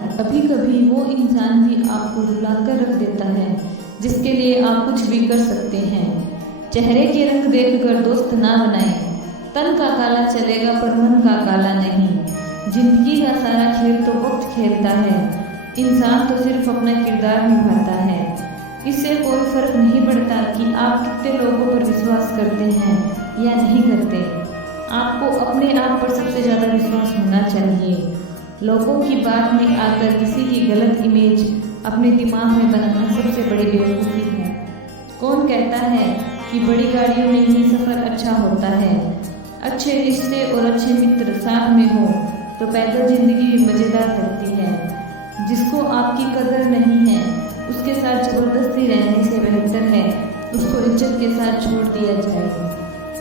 कभी कभी वो इंसान भी आपको रुलाकर रख देता है जिसके लिए आप कुछ भी कर सकते हैं। चेहरे के रंग देखकर दोस्त ना बनाएं। तन का काला चलेगा पर मन का काला नहीं। जिंदगी का सारा खेल तो वक्त खेलता है। इंसान तो सिर्फ अपना किरदार निभाता है। इससे कोई फर्क नहीं पड़ता कि आप कितने लोगों पर विश्वास करते हैं या नहीं करते। आपको अपने आप पर सबसे ज़्यादा विश्वास होना चाहिए। लोगों की बात में आकर किसी की गलत इमेज अपने दिमाग में बनाना सबसे बड़ी बेवकूफ़ी है। कौन कहता है कि बड़ी गाड़ियों में ही सफ़र अच्छा होता है। अच्छे रिश्ते और अच्छे मित्र साथ में हो तो पैदल जिंदगी भी मज़ेदार लगती है। जिसको आपकी कदर नहीं है उसके साथ ज़बरदस्ती रहने से बेहतर है उसको इज्जत के साथ छोड़ दिया जाए।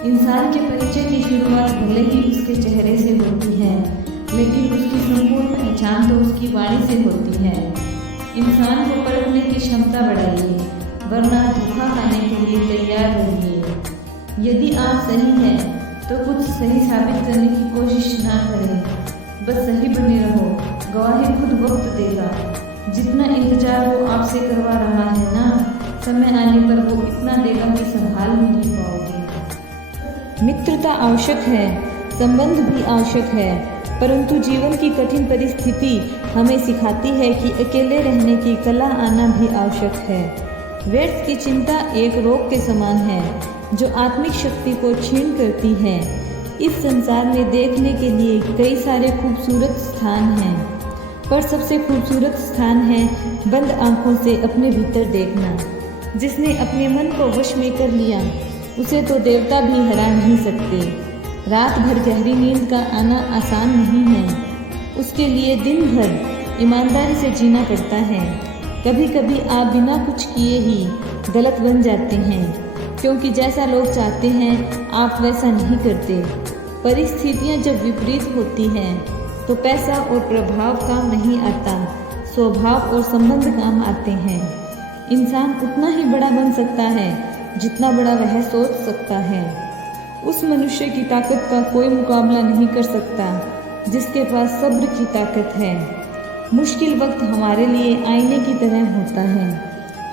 इंसान के परिचय की शुरुआत भले ही उसके चेहरे से होती है, लेकिन उसकी संपूर्ण पहचान तो उसकी वाणी से होती है। इंसान को परखने की क्षमता बढ़ाइए, वरना धोखा खाने के लिए तैयार रहिए। यदि आप सही हैं तो कुछ सही साबित करने की कोशिश ना करें, बस सही बने रहो। गवाही खुद वक्त देगा। जितना इंतजार वो आपसे करवा रहा है ना, समय आने पर वो इतना देगा कि संभाल भी नहीं पाओगे। मित्रता आवश्यक है, संबंध भी आवश्यक है, परंतु जीवन की कठिन परिस्थिति हमें सिखाती है कि अकेले रहने की कला आना भी आवश्यक है। व्यर्थ की चिंता एक रोग के समान है जो आत्मिक शक्ति को क्षीण करती है। इस संसार में देखने के लिए कई सारे खूबसूरत स्थान हैं, पर सबसे खूबसूरत स्थान है बंद आंखों से अपने भीतर देखना। जिसने अपने मन को वश में कर लिया उसे तो देवता भी हरा नहीं सकते। रात भर गहरी नींद का आना आसान नहीं है, उसके लिए दिन भर ईमानदारी से जीना पड़ता है। कभी कभी आप बिना कुछ किए ही गलत बन जाते हैं, क्योंकि जैसा लोग चाहते हैं आप वैसा नहीं करते। परिस्थितियां जब विपरीत होती हैं तो पैसा और प्रभाव काम नहीं आता, स्वभाव और संबंध काम आते हैं। इंसान उतना ही बड़ा बन सकता है जितना बड़ा वह सोच सकता है। उस मनुष्य की ताकत का कोई मुकाबला नहीं कर सकता जिसके पास सब्र की ताकत है। मुश्किल वक्त हमारे लिए आईने की तरह होता है,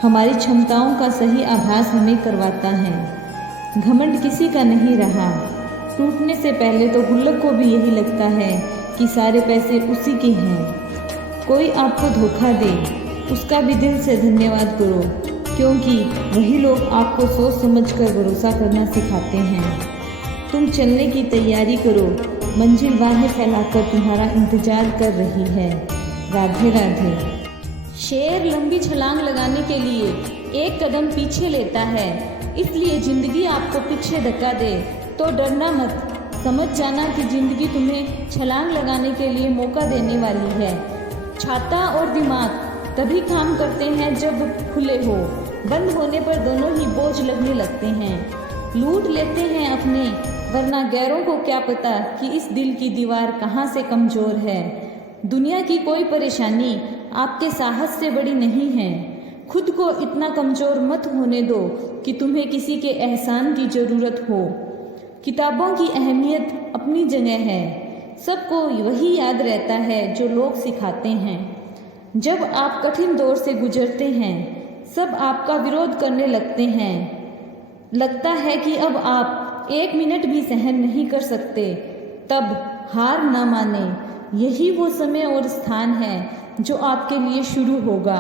हमारी क्षमताओं का सही आभास हमें करवाता है। घमंड किसी का नहीं रहा। टूटने से पहले तो गुल्लक को भी यही लगता है कि सारे पैसे उसी के हैं। कोई आपको धोखा दे उसका भी दिल से धन्यवाद करो, क्योंकि वही लोग आपको सोच समझकर भरोसा करना सिखाते हैं। तुम चलने की तैयारी करो, मंजिल बाहें फैलाकर तुम्हारा इंतजार कर रही है। राधे राधे। शेर लंबी छलांग लगाने के लिए एक कदम पीछे लेता है, इसलिए जिंदगी आपको पीछे धक्का दे तो डरना मत। समझ जाना कि जिंदगी तुम्हें छलांग लगाने के लिए मौका देने वाली है। छाता और दिमाग तभी काम करते हैं जब खुले हो, बंद होने पर दोनों ही बोझ लगने लगते हैं। लूट लेते हैं अपने, वरना गैरों को क्या पता कि इस दिल की दीवार कहाँ से कमज़ोर है। दुनिया की कोई परेशानी आपके साहस से बड़ी नहीं है। खुद को इतना कमज़ोर मत होने दो कि तुम्हें किसी के एहसान की ज़रूरत हो। किताबों की अहमियत अपनी जगह है, सबको वही याद रहता है जो लोग सिखाते हैं। जब आप कठिन दौर से गुजरते हैं सब आपका विरोध करने लगते हैं। लगता है कि अब आप एक मिनट भी सहन नहीं कर सकते, तब हार ना माने। यही वो समय और स्थान है जो आपके लिए शुरू होगा।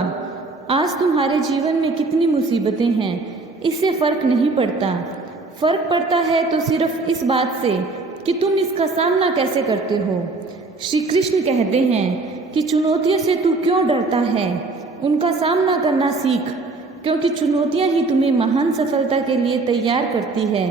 आज तुम्हारे जीवन में कितनी मुसीबतें हैं इससे फर्क नहीं पड़ता। फर्क पड़ता है तो सिर्फ इस बात से कि तुम इसका सामना कैसे करते हो। श्री कृष्ण कहते हैं कि चुनौतियों से तू क्यों डरता है, उनका सामना करना सीख, क्योंकि चुनौतियां ही तुम्हें महान सफलता के लिए तैयार करती है।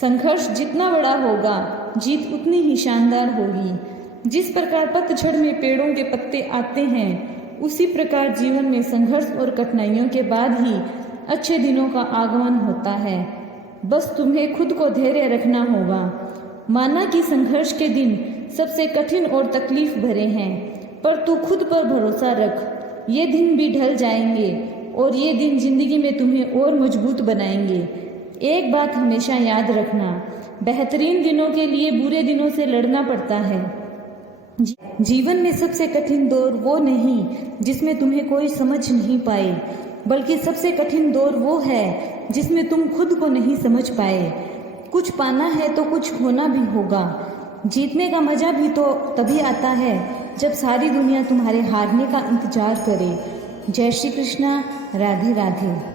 संघर्ष जितना बड़ा होगा जीत उतनी ही शानदार होगी। जिस प्रकार पतझड़ में पेड़ों के पत्ते आते हैं, उसी प्रकार जीवन में संघर्ष और कठिनाइयों के बाद ही अच्छे दिनों का आगमन होता है। बस तुम्हें खुद को धैर्य रखना होगा। माना कि संघर्ष के दिन सबसे कठिन और तकलीफ भरे हैं, पर तू खुद पर भरोसा रख। ये दिन भी ढल जाएंगे और ये दिन जिंदगी में तुम्हें और मजबूत बनाएंगे। एक बात हमेशा याद रखना, बेहतरीन दिनों के लिए बुरे दिनों से लड़ना पड़ता है, जीवन में सबसे कठिन दौर वो नहीं जिसमें तुम्हें कोई समझ नहीं पाए, बल्कि सबसे कठिन दौर वो है जिसमें तुम खुद को नहीं समझ पाए। कुछ पाना है तो कुछ खोना भी होगा। जीतने का मजा भी तो तभी आता है जब सारी दुनिया तुम्हारे हारने का इंतजार करे। जय श्री कृष्णा। राधे राधे।